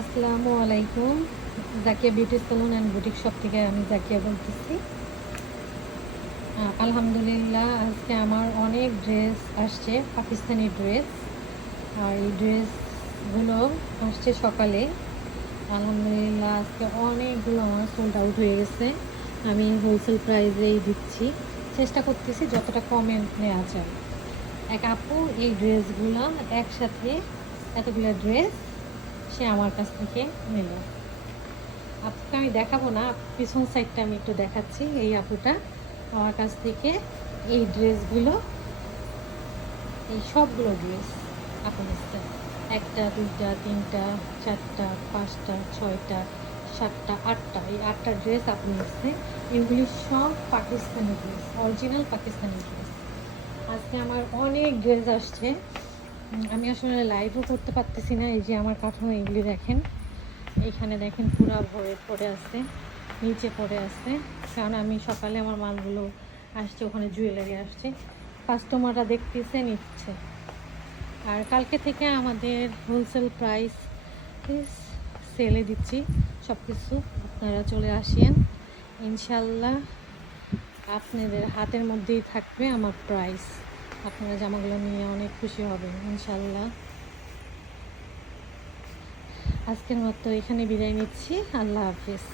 আসসালামু আলাইকুম। Zakia beauty salon and boutique shop থেকে আমি জাকিয়া বলতেছি। আলহামদুলিল্লাহ, আজকে আমার অনেক ড্রেস আসছে, পাকিস্তানি ড্রেস। আর এই ড্রেসগুলো আসছে সকালে। আলহামদুলিল্লাহ, আজকে অনেকগুলো আমার সোল্ড আউট হয়ে গেছে। আমি হোলসেল প্রাইসেই দিচ্ছি, চেষ্টা করতেছি যতটা কমে নেওয়া যায়। এক আপু এই ড্রেসগুলো একসাথে এতগুলো ড্রেস সে আমার কাছ থেকে নিল। আপুকে আমি দেখাবো না, পিছন সাইডটা আমি একটু দেখাচ্ছি। এই আপুটা আমার কাছ থেকে এই ড্রেসগুলো, এই সবগুলো ড্রেস আপু নিচ্ছে। একটা, দুইটা, তিনটা, চারটা, পাঁচটা, ছয়টা, সাতটা, আটটা, এই আটটা ড্রেস আপু নিচ্ছে। এগুলি সব Pakistani dress, original Pakistani dress. আজকে আমার অনেক ড্রেস আসছে, আমি আসলে লাইভও করতে পারতেছি না। এই যে আমার কাঠামো, এগুলি দেখেন, এইখানে দেখেন পুরা ভরে পড়ে আছে, নিচে পড়ে আছে, কারণ আমি সকালে আমার মালগুলো আসছে, ওখানে জুয়েলারি আসছে, কাস্টমাররা দেখতেছে, নিচ্ছে। আর কালকে থেকে আমাদের হোলসেল প্রাইস সেলে দিচ্ছি সব কিছু, আপনারা চলে আসেন ইনশাল্লাহ। আপনাদের হাতের মধ্যেই থাকবে আমার প্রাইস, আপনারা জামাগুলো নিয়ে অনেক খুশি হবেন ইনশাল্লাহ। আজকের মতো এখানে বিদায় নিচ্ছি, আল্লাহ হাফিজ।